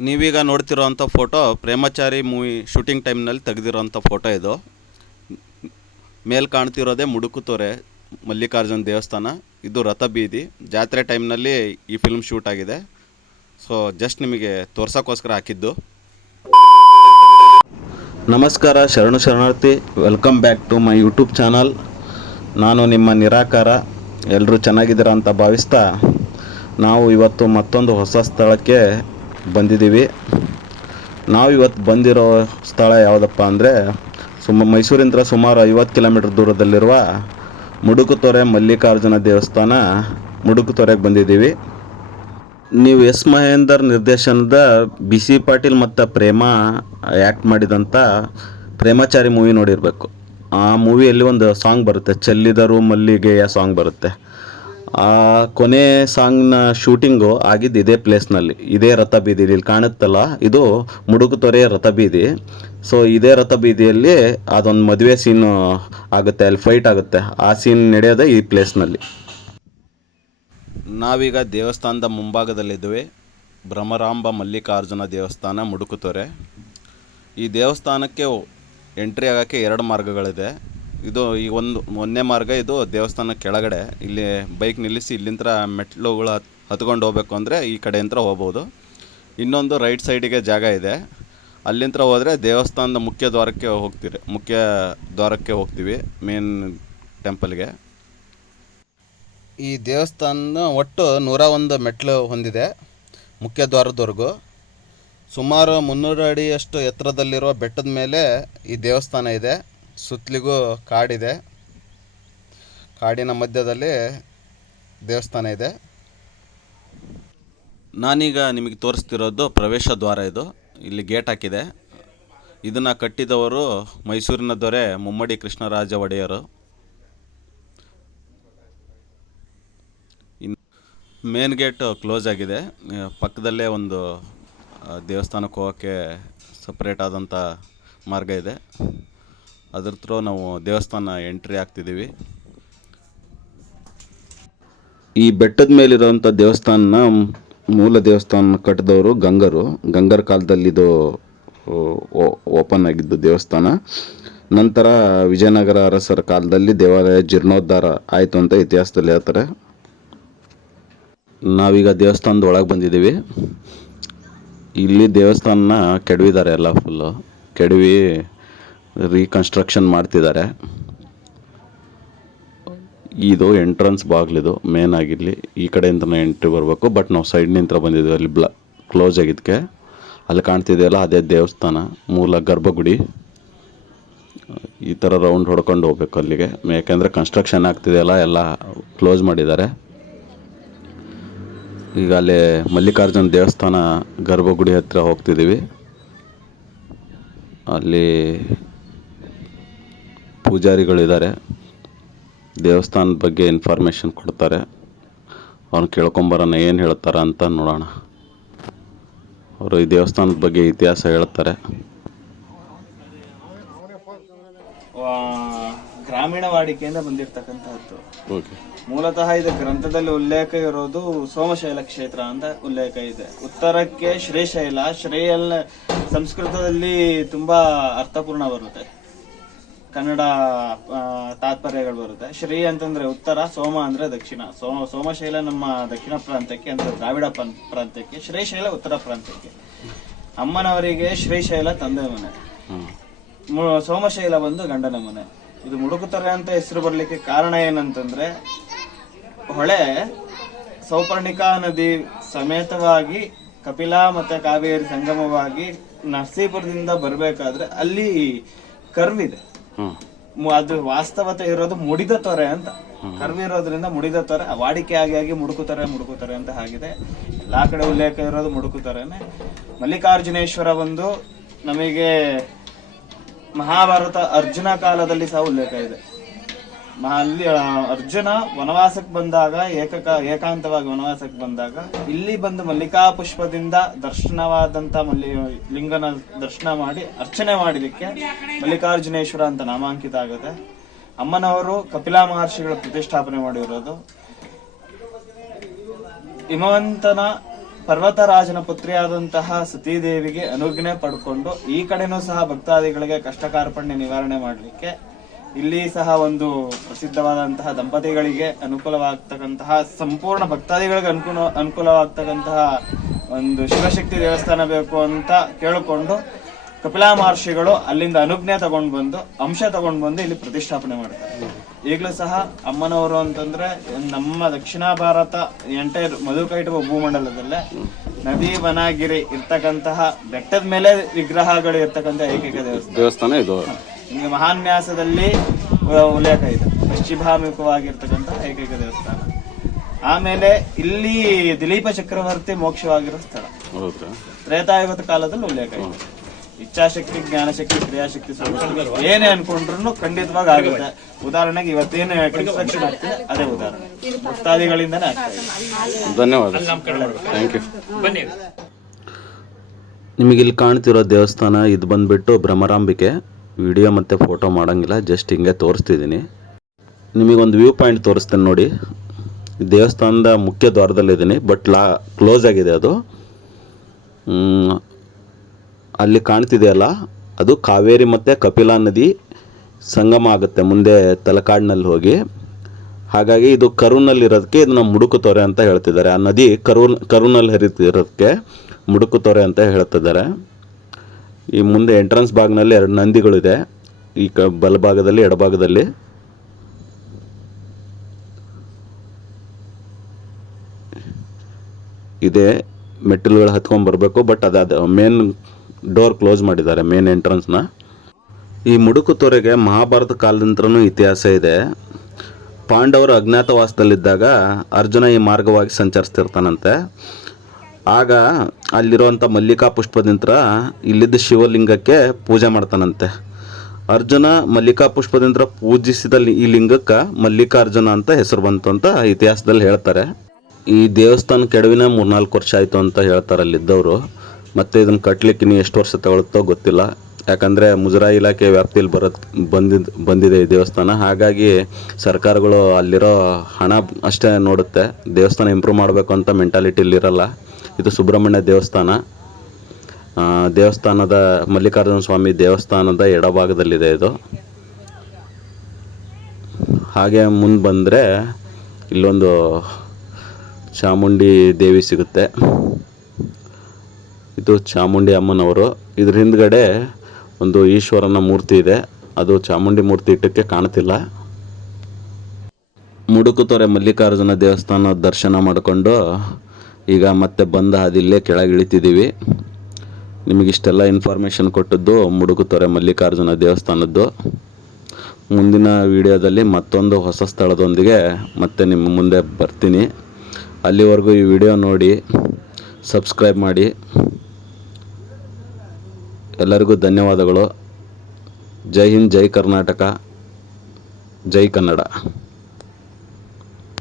ನೀವೀಗ ನೋಡ್ತಿರೋವಂಥ photo Premachari movie shooting ಟೈಮ್ನಲ್ಲಿ ತೆಗೆದಿರೋಂಥ ಫೋಟೋ ಇದು. ಮೇಲ್ ಕಾಣ್ತಿರೋದೇ ಮುಡುಕುತೊರೆ ಮಲ್ಲಿಕಾರ್ಜುನ ದೇವಸ್ಥಾನ. ಇದು ರಥ ಬೀದಿ ಜಾತ್ರೆ ಟೈಮ್ನಲ್ಲಿ ಈ ಫಿಲ್ಮ್ ಶೂಟ್ ಆಗಿದೆ. ಸೊ, ಜಸ್ಟ್ ನಿಮಗೆ ತೋರ್ಸೋಕ್ಕೋಸ್ಕರ ಹಾಕಿದ್ದು. ನಮಸ್ಕಾರ, ಶರಣು ಶರಣಾರ್ಥಿ. Welcome back to my YouTube channel. ನಾನು ನಿಮ್ಮ ನಿರಾಕಾರ. ಎಲ್ಲರೂ ಚೆನ್ನಾಗಿದ್ದೀರಾ ಅಂತ ಭಾವಿಸ್ತಾ ನಾವು ಇವತ್ತು ಮತ್ತೊಂದು ಹೊಸ ಸ್ಥಳಕ್ಕೆ ಬಂದಿದ್ದೀವಿ. ನಾವು ಇವತ್ತು ಬಂದಿರೋ ಸ್ಥಳ ಯಾವುದಪ್ಪ ಅಂದರೆ ಸುಮ ಮೈಸೂರಿಂದ ಸುಮಾರು ಐವತ್ತು ಕಿಲೋಮೀಟ್ರ್ ದೂರದಲ್ಲಿರುವ ಮುಡುಕುತೊರೆ ಮಲ್ಲಿಕಾರ್ಜುನ ದೇವಸ್ಥಾನ ಮುಡುಕುತೊರೆಗೆ ಬಂದಿದ್ದೀವಿ. ನೀವು ಎಸ್ ಮಹೇಂದರ್ ನಿರ್ದೇಶನದ ಬಿ ಸಿ ಪಾಟೀಲ್ ಮತ್ತು ಪ್ರೇಮ ಆ್ಯಕ್ಟ್ ಮಾಡಿದಂಥ ಪ್ರೇಮಾಚಾರಿ ಮೂವಿ ನೋಡಿರಬೇಕು. ಆ ಮೂವಿಯಲ್ಲಿ ಒಂದು ಸಾಂಗ್ ಬರುತ್ತೆ ಚೆಲ್ಲಿದರು ಮಲ್ಲಿಗೆಯ ಸಾಂಗ್ ಬರುತ್ತೆ. ಆ ಕೊನೆ ಸಾಂಗ್ನ ಶೂಟಿಂಗು ಆಗಿದ್ದು ಇದೇ ಪ್ಲೇಸ್ನಲ್ಲಿ. ಇದೇ ರಥಬೀದಿ ಇಲ್ಲಿ ಕಾಣುತ್ತಲ್ಲ, ಇದು ಮುಡುಕುತೊರೆ ರಥಬೀದಿ. ಸೊ ಇದೇ ರಥ ಬೀದಿಯಲ್ಲಿ ಅದೊಂದು ಮದುವೆ ಸೀನು ಆಗುತ್ತೆ, ಅಲ್ಲಿ ಫೈಟ್ ಆಗುತ್ತೆ. ಆ ಸೀನ್ ನಡೆಯೋದೇ ಈ ಪ್ಲೇಸ್ನಲ್ಲಿ. ನಾವೀಗ ದೇವಸ್ಥಾನದ ಮುಂಭಾಗದಲ್ಲಿದ್ದೇವೆ. ಭ್ರಮರಾಂಬ ಮಲ್ಲಿಕಾರ್ಜುನ ದೇವಸ್ಥಾನ ಮುಡುಕುತೊರೆ ಈ ದೇವಸ್ಥಾನಕ್ಕೆ ಎಂಟ್ರಿ ಆಗೋಕ್ಕೆ ಎರಡು ಮಾರ್ಗಗಳಿದೆ. ಇದು ಈ ಒಂದು ಒಂದನೇ ಮಾರ್ಗ ಇದು ದೇವಸ್ಥಾನ ಕೆಳಗಡೆ. ಇಲ್ಲಿ ಬೈಕ್ ನಿಲ್ಲಿಸಿ ಇಲ್ಲಿಂದ ಮೆಟ್ಲುಗಳು ಹತ್ ಹತ್ಕೊಂಡು ಹೋಗ್ಬೇಕು ಅಂದರೆ ಈ ಕಡೆಯಿಂದ ಹೋಗ್ಬೋದು. ಇನ್ನೊಂದು ರೈಟ್ ಸೈಡಿಗೆ ಜಾಗ ಇದೆ. ಅಲ್ಲಿಂದ ಹೋದರೆ ದೇವಸ್ಥಾನದ ಮುಖ್ಯ ದ್ವಾರಕ್ಕೆ ಹೋಗ್ತೀರಿ, ಮುಖ್ಯ ದ್ವಾರಕ್ಕೆ ಹೋಗ್ತೀವಿ, ಮೇನ್ ಟೆಂಪಲ್ಗೆ. ಈ ದೇವಸ್ಥಾನ ಒಟ್ಟು ನೂರ ಒಂದು ಮೆಟ್ಲು ಹೊಂದಿದೆ, ಮುಖ್ಯ ದ್ವಾರದವರೆಗೂ. ಸುಮಾರು ಮುನ್ನೂರು ಅಡಿಯಷ್ಟು ಎತ್ತರದಲ್ಲಿರುವ ಬೆಟ್ಟದ ಮೇಲೆ ಈ ದೇವಸ್ಥಾನ ಇದೆ. ಸುತ್ತಲಿಗೂ ಕಾಡಿದೆ. ಕಾಡಿನ ಮಧ್ಯದಲ್ಲಿ ದೇವಸ್ಥಾನ ಇದೆ. ನಾನೀಗ ನಿಮಗೆ ತೋರಿಸ್ತಿರೋದು ಪ್ರವೇಶ ದ್ವಾರ ಇದು. ಇಲ್ಲಿ ಗೇಟ್ ಹಾಕಿದೆ. ಇದನ್ನು ಕಟ್ಟಿದವರು ಮೈಸೂರಿನ ದೊರೆ ಮುಮ್ಮಡಿ ಕೃಷ್ಣರಾಜ ಒಡೆಯರು. ಮೇನ್ ಗೇಟ್ ಕ್ಲೋಸ್ ಆಗಿದೆ. ಪಕ್ಕದಲ್ಲೇ ಒಂದು ದೇವಸ್ಥಾನಕ್ಕೆ ಹೋಗೋಕ್ಕೆ ಸಪ್ರೇಟ್ ಆದಂಥ ಮಾರ್ಗ ಇದೆ. ಅದ್ರ ಥ್ರೂ ನಾವು ದೇವಸ್ಥಾನ ಎಂಟ್ರಿ ಆಗ್ತಿದ್ದೀವಿ. ಈ ಬೆಟ್ಟದ ಮೇಲಿರುವಂಥ ದೇವಸ್ಥಾನ ಮೂಲ ದೇವಸ್ಥಾನ ಕಟ್ಟಿದವರು ಗಂಗರು. ಗಂಗರ ಕಾಲದಲ್ಲಿ ಇದು ಓಪನ್ ಆಗಿದ್ದು ದೇವಸ್ಥಾನ. ನಂತರ ವಿಜಯನಗರ ಅರಸರ ಕಾಲದಲ್ಲಿ ದೇವಾಲಯ ಜೀರ್ಣೋದ್ಧಾರ ಆಯಿತು ಅಂತ ಇತಿಹಾಸದಲ್ಲಿ ಹೇಳ್ತಾರೆ. ನಾವೀಗ ದೇವಸ್ಥಾನದ ಒಳಗೆ ಬಂದಿದ್ದೀವಿ. ಇಲ್ಲಿ ದೇವಸ್ಥಾನನ ಕೆಡವಿದ್ದಾರೆ ಎಲ್ಲ ಫುಲ್ಲು ಕೆಡವಿ ರೀಕನ್ಸ್ಟ್ರಕ್ಷನ್ ಮಾಡ್ತಿದ್ದಾರೆ. ಇದು ಎಂಟ್ರನ್ಸ್ ಬಾಗಿಲಿದು ಮೇನ್ ಆಗಿರಲಿ, ಈ ಕಡೆಯಿಂದನೇ ಎಂಟ್ರಿ ಬರಬೇಕು. ಬಟ್ ನಾವು ಸೈಡ್ ನಿಂತ್ರ ಬಂದಿದ್ದೀವಿ ಅಲ್ಲಿ ಬ್ಲ ಕ್ಲೋಸ್ ಆಗಿದ್ದಕ್ಕೆ ಅಲ್ಲಿ ಕಾಣ್ತಿದೆಯಲ್ಲ, ಅದೇ ದೇವಸ್ಥಾನ, ಮೂಲ ಗರ್ಭಗುಡಿ. ಈ ಥರ ರೌಂಡ್ ಹೊಡ್ಕೊಂಡು ಹೋಗ್ಬೇಕು ಅಲ್ಲಿಗೆ. ಯಾಕೆಂದರೆ ಕನ್ಸ್ಟ್ರಕ್ಷನ್ ಆಗ್ತಿದೆಯಲ್ಲ, ಎಲ್ಲ ಕ್ಲೋಸ್ ಮಾಡಿದ್ದಾರೆ. ಈಗ ಅಲ್ಲಿ ಮಲ್ಲಿಕಾರ್ಜುನ ದೇವಸ್ಥಾನ ಗರ್ಭಗುಡಿ ಹತ್ತಿರ ಹೋಗ್ತಿದ್ದೀವಿ ಅಲ್ಲಿ ಪೂಜಾರಿಗಳಿದ್ದಾರೆ. ದೇವಸ್ಥಾನದ ಬಗ್ಗೆ ಇನ್ಫಾರ್ಮೇಷನ್ ಕೊಡ್ತಾರೆ. ಅವ್ನು ಕೇಳ್ಕೊಂಬರೋಣ ಏನು ಹೇಳ್ತಾರ ಅಂತ ನೋಡೋಣ. ಅವರು ಈ ದೇವಸ್ಥಾನದ ಬಗ್ಗೆ ಇತಿಹಾಸ ಹೇಳ್ತಾರೆ. ಗ್ರಾಮೀಣ ವಾಡಿಕೆಯಿಂದ ಬಂದಿರತಕ್ಕಂತಹದ್ದು. ಓಕೆ ಮೂಲತಃ ಇದು ಗ್ರಂಥದಲ್ಲಿ ಉಲ್ಲೇಖ ಇರೋದು ಸೋಮಶೈಲ ಕ್ಷೇತ್ರ ಅಂತ ಉಲ್ಲೇಖ ಇದೆ. ಉತ್ತರಕ್ಕೆ ಶ್ರೀಶೈಲ ಶ್ರೇಯಲ್ ಸಂಸ್ಕೃತದಲ್ಲಿ ತುಂಬಾ ಅರ್ಥಪೂರ್ಣ ಬರುತ್ತೆ. ಕನ್ನಡ ತಾತ್ಪರ್ಯಗಳು ಬರುತ್ತೆ. ಶ್ರೀ ಅಂತಂದ್ರೆ ಉತ್ತರ ಸೋಮ ಅಂದ್ರೆ ದಕ್ಷಿಣ. ಸೋಮ ಸೋಮಶೈಲ ನಮ್ಮ ದಕ್ಷಿಣ ಪ್ರಾಂತ್ಯಕ್ಕೆ ಅಂದ್ರೆ ದ್ರಾವಿಡ ಪ್ರಾಂತ್ಯಕ್ಕೆ ಶ್ರೀಶೈಲ ಉತ್ತರ ಪ್ರಾಂತ್ಯಕ್ಕೆ. ಅಮ್ಮನವರಿಗೆ ಶ್ರೀಶೈಲ ತಂದೆ ಮನೆ. ಸೋಮಶೈಲ ಬಂದು ಗಂಡನ ಮನೆ. ಇದು ಮುಡುಕುತರೆ ಅಂತ ಹೆಸರು ಬರ್ಲಿಕ್ಕೆ ಕಾರಣ ಏನಂತಂದ್ರೆ ಹೊಳೆ ಸೌಪರ್ಣಿಕಾ ನದಿ ಸಮೇತವಾಗಿ ಕಪಿಲಾ ಮತ್ತೆ ಕಾವೇರಿ ಸಂಗಮವಾಗಿ ನರಸೀಪುರದಿಂದ ಬರ್ಬೇಕಾದ್ರೆ ಅಲ್ಲಿ ಕರ್ವ್ ಇದೆ ಹ್ಞೂ ಮು- ಅದು ವಾಸ್ತವತೆ ಇರೋದು ಮುಡಿದ ತೊರೆ ಅಂತ. ಕರ್ವಿರೋದ್ರಿಂದ ಮುಡಿದ ತೊರೆ ವಾಡಿಕೆ ಆಗಿ ಆಗಿ ಮುಡುಕುತ್ತಾರೆ ಮುಡುಕುತ್ತಾರೆ ಅಂತ ಆಗಿದೆ ಎಲ್ಲಾ ಕಡೆ ಉಲ್ಲೇಖ ಇರೋದು ಮುಡುಕುತ್ತೊರೆನೆ. ಮಲ್ಲಿಕಾರ್ಜುನೇಶ್ವರ ಒಂದು ನಮಗೆ ಮಹಾಭಾರತ ಅರ್ಜುನ ಕಾಲದಲ್ಲಿ ಸಹ ಉಲ್ಲೇಖ ಇದೆ. ಅಲ್ಲಿ ಅರ್ಜುನ ವನವಾಸಕ್ಕೆ ಬಂದಾಗ, ಏಕಕ, ಏಕಾಂತವಾಗಿ ವನವಾಸಕ್ಕೆ ಬಂದಾಗ, ಇಲ್ಲಿ ಬಂದು ಮಲ್ಲಿಕಾ ಪುಷ್ಪದಿಂದ ದರ್ಶನವಾದಂತ ಮಲ್ಲಿ, ಲಿಂಗನ ದರ್ಶನ ಮಾಡಿ, ಅರ್ಚನೆ ಮಾಡಲಿಕ್ಕೆ ಮಲ್ಲಿಕಾರ್ಜುನೇಶ್ವರ ಅಂತ ನಾಮಾಂಕಿತ ಆಗುತ್ತೆ. ಅಮ್ಮನವರು ಕಪಿಲಾ ಮಹರ್ಷಿಗಳ ಪ್ರತಿಷ್ಠಾಪನೆ ಮಾಡಿರೋದು. ಹಿಮವಂತನ ಪರ್ವತರಾಜನ ಪುತ್ರಿಯಾದಂತಹ ಸತೀದೇವಿಗೆ ಅನುಜ್ಞೆ ಪಡ್ಕೊಂಡು ಈ ಕಡೆನೂ ಸಹ ಭಕ್ತಾದಿಗಳಿಗೆ ಕಷ್ಟ ಕಾರ್ಪಣ್ಯ ನಿವಾರಣೆ ಮಾಡಲಿಕ್ಕೆ ಇಲ್ಲಿ ಸಹ ಒಂದು ಪ್ರಸಿದ್ಧವಾದಂತಹ ದಂಪತಿಗಳಿಗೆ ಅನುಕೂಲವಾಗ್ತಕ್ಕಂತಹ, ಸಂಪೂರ್ಣ ಭಕ್ತಾದಿಗಳಿಗೆ ಅನುಕೂಲ, ಅನುಕೂಲವಾಗ್ತಕ್ಕಂತಹ ಒಂದು ಶಿವಶಕ್ತಿ ದೇವಸ್ಥಾನ ಬೇಕು ಅಂತ ಕೇಳಿಕೊಂಡು ಕಪಿಲಾ ಮಹರ್ಷಿಗಳು ಅಲ್ಲಿಂದ ಅನುಜ್ಞೆ ತಗೊಂಡ್ ಬಂದು, ಅಂಶ ತಗೊಂಡ್ ಬಂದು ಇಲ್ಲಿ ಪ್ರತಿಷ್ಠಾಪನೆ ಮಾಡ್ತಾರೆ. ಈಗಲೂ ಸಹ ಅಮ್ಮನವರು ಅಂತಂದ್ರೆ ನಮ್ಮ ದಕ್ಷಿಣ ಭಾರತ ಎಂಟೈರ್ ಮಧುಕೈಟುವ ಭೂಮಂಡಲದಲ್ಲೇ ನದಿ, ವನಗಿರಿ ಇರ್ತಕ್ಕಂತಹ ಬೆಟ್ಟದ ಮೇಲೆ ವಿಗ್ರಹಗಳು ಇರ್ತಕ್ಕಂಥ ಏಕೈಕ ದೇವಸ್ಥಾನ. ದೇವಸ್ಥಾನ ಇದು. ನಿಮಗೆ ಮಹಾನ್ಯಾಸದಲ್ಲಿ ವ್ಯಾಸದಲ್ಲಿ ಉಲ್ಲೇಖ ಇದೆ. ಪಶ್ಚಿಮಾಭಿಮುಖವಾಗಿರ್ತಕ್ಕಂಥ ಏಕೈಕ ದೇವಸ್ಥಾನ. ಆಮೇಲೆ ಇಲ್ಲಿ ದಿಲೀಪ ಚಕ್ರವರ್ತಿ ಮೋಕ್ಷವಾಗಿರೋ ಸ್ಥಳ. ತ್ರೇತಾಯುಗತ ತ್ರೇತಾಯುಗದ ಕಾಲದಲ್ಲಿ ಉಲ್ಲೇಖ ಇದೆ. ಇಚ್ಛಾಶಕ್ತಿ ಜ್ಞಾನಶಕ್ತಿ ಕ್ರಿಯಾಶಕ್ತಿ ಏನೇ ಅನ್ಕೊಂಡ್ರು ಖಂಡಿತವಾಗಿ ಆಗುತ್ತೆ. ಉದಾಹರಣೆಗೆ ಇವತ್ತೇನು ಕನ್ಸ್ಟ್ರಕ್ಷನ್ ಆಗ್ತದೆ? ಅದೇ ಉದಾಹರಣೆ. ಭಕ್ತಾದಿಗಳಿಂದನೇ ಆಗ್ತದೆ ಧನ್ಯವಾದ. ಥ್ಯಾಂಕ್ ಯು ನಿಮಗೆ ಇಲ್ಲಿ ಕಾಣ್ತಿರೋ ದೇವಸ್ಥಾನ ಇದು ಬಂದ್ಬಿಟ್ಟು ಭ್ರಮರಾಂಬಿಕೆ. ವಿಡಿಯೋ ಮತ್ತು ಫೋಟೋ ಮಾಡೋಂಗಿಲ್ಲ ಜಸ್ಟ್ ಹಿಂಗೆ ತೋರಿಸ್ತಿದ್ದೀನಿ ನಿಮಗೊಂದು ವ್ಯೂ ಪಾಯಿಂಟ್ ತೋರಿಸ್ತೇನೆ ನೋಡಿ. ದೇವಸ್ಥಾನದ ಮುಖ್ಯ ದ್ವಾರದಲ್ಲಿದ್ದೀನಿ ಬಟ್ ಲಾ ಕ್ಲೋಸ್ ಆಗಿದೆ ಅದು. ಅಲ್ಲಿ ಕಾಣ್ತಿದೆಯಲ್ಲ, ಅದು ಕಾವೇರಿ ಮತ್ತು ಕಪಿಲಾ ನದಿ ಸಂಗಮ ಆಗುತ್ತೆ, ಮುಂದೆ ತಲಕಾಡಿನಲ್ಲಿ ಹೋಗಿ. ಹಾಗಾಗಿ ಇದು ಕರೂನಲ್ಲಿರೋದಕ್ಕೆ ಇದನ್ನ ಮುಡುಕು ತೊರೆ ಅಂತ ಹೇಳ್ತಿದ್ದಾರೆ. ಆ ನದಿ ಕರೂನ್, ಕರೂನಲ್ಲಿ ಹರಿತಿರೋದಕ್ಕೆ ಮುಡುಕು ತೊರೆ ಅಂತ ಹೇಳ್ತಿದ್ದಾರೆ. ಈ ಮುಂದೆ ಎಂಟ್ರೆನ್ಸ್ ಭಾಗನಲ್ಲಿ ಎರಡು ನಂದಿಗಳಿದೆ. ಈ ಕ ಬಲಭಾಗದಲ್ಲಿ, ಎಡಭಾಗದಲ್ಲಿ. ಇದೆ ಮೆಟ್ಟಿಲುಗಳು ಹತ್ಕೊಂಡು ಬರಬೇಕು, ಬಟ್ ಅದಾದ ಮೇನ್ ಡೋರ್ ಕ್ಲೋಸ್ ಮಾಡಿದ್ದಾರೆ ಮೇನ್ ಎಂಟ್ರೆನ್ಸ್ನ ಈ ಮುಡುಕು ತೊರೆಗೆ ಮಹಾಭಾರತ ಕಾಲದಿಂದನೂ ಇತಿಹಾಸ ಇದೆ. ಪಾಂಡವರು ಅಜ್ಞಾತವಾಸದಲ್ಲಿದ್ದಾಗ ಅರ್ಜುನ ಈ ಮಾರ್ಗವಾಗಿ ಸಂಚರಿಸ್ತಿರ್ತಾನಂತೆ. ಆಗ ಅಲ್ಲಿರುವಂಥ ಮಲ್ಲಿಕಾ ಪುಷ್ಪದಿಂತ್ರ ಇಲ್ಲಿದ್ದ ಶಿವಲಿಂಗಕ್ಕೆ ಪೂಜೆ ಮಾಡ್ತಾನಂತೆ. ಅರ್ಜುನ ಮಲ್ಲಿಕಾ ಪುಷ್ಪದಿಂತ್ರ ಪೂಜಿಸಿದ ಈ ಲಿಂಗಕ್ಕೆ ಮಲ್ಲಿಕಾರ್ಜುನ ಅಂತ ಹೆಸರು ಬಂತು ಅಂತ ಇತಿಹಾಸದಲ್ಲಿ ಹೇಳ್ತಾರೆ. ಈ ದೇವಸ್ಥಾನ ಕೆಡವಿನ ಮೂರ್ನಾಲ್ಕು ವರ್ಷ ಆಯಿತು ಅಂತ ಹೇಳ್ತಾರೆ ಅಲ್ಲಿದ್ದವರು. ಮತ್ತು ಇದನ್ನು ಕಟ್ಲಿಕ್ಕೆ ಇನ್ನು ಎಷ್ಟು ವರ್ಷ ತಗೊಳುತ್ತೋ ಗೊತ್ತಿಲ್ಲ. ಯಾಕಂದರೆ ಮುಜರಾಯಿ ಇಲಾಖೆ ವ್ಯಾಪ್ತಿಯಲ್ಲಿ ಬರೋದ್ ಬಂದಿದ್, ಬಂದಿದೆ ಈ ದೇವಸ್ಥಾನ. ಹಾಗಾಗಿ ಸರ್ಕಾರಗಳು ಅಲ್ಲಿರೋ ಹಣ ಅಷ್ಟೇ ನೋಡುತ್ತೆ. ದೇವಸ್ಥಾನ ಇಂಪ್ರೂವ್ ಮಾಡಬೇಕು ಅಂತ ಮೆಂಟಾಲಿಟಿಲಿ ಇರಲ್ಲ ಇದು ಸುಬ್ರಹ್ಮಣ್ಯ ದೇವಸ್ಥಾನ. ದೇವಸ್ಥಾನದ ಮಲ್ಲಿಕಾರ್ಜುನ ಸ್ವಾಮಿ ದೇವಸ್ಥಾನದ ಎಡಭಾಗದಲ್ಲಿದೆ ಇದು. ಹಾಗೆ ಮುಂದೆ ಬಂದರೆ ಇಲ್ಲೊಂದು ಚಾಮುಂಡಿ ದೇವಿ ಸಿಗುತ್ತೆ. ಇದು ಚಾಮುಂಡಿ ಅಮ್ಮನವರು. ಇದ್ರ ಹಿಂದ್ಗಡೆ ಒಂದು ಈಶ್ವರನ ಮೂರ್ತಿ ಇದೆ. ಅದು ಚಾಮುಂಡಿ ಮೂರ್ತಿ ಇಟ್ಟಕ್ಕೆ ಕಾಣ್ತಿಲ್ಲ. ಮುಡುಕುತೊರೆ ಮಲ್ಲಿಕಾರ್ಜುನ ದೇವಸ್ಥಾನ ದರ್ಶನ ಮಾಡಿಕೊಂಡು ಈಗ ಮತ್ತೆ ಬಂದ ಹಾದಿಲ್ಲೇ ಕೆಳಗೆ ಇಳಿತಿದ್ದೀವಿ. ನಿಮಗಿಷ್ಟೆಲ್ಲ ಇನ್ಫಾರ್ಮೇಷನ್ ಕೊಟ್ಟದ್ದು ಮುಡುಕುತೊರೆ ಮಲ್ಲಿಕಾರ್ಜುನ ದೇವಸ್ಥಾನದ್ದು. ಮುಂದಿನ ವಿಡಿಯೋದಲ್ಲಿ ಮತ್ತೊಂದು ಹೊಸ ಸ್ಥಳದೊಂದಿಗೆ ಮತ್ತೆ ನಿಮ್ಮ ಮುಂದೆ ಬರ್ತೀನಿ. ಅಲ್ಲಿವರೆಗೂ ಈ ವಿಡಿಯೋ ನೋಡಿ ಸಬ್ಸ್ಕ್ರೈಬ್ ಮಾಡಿ. ಎಲ್ಲರಿಗೂ ಧನ್ಯವಾದಗಳು. ಜೈ ಹಿಂದ್, ಜೈ ಕರ್ನಾಟಕ, ಜೈ ಕನ್ನಡ.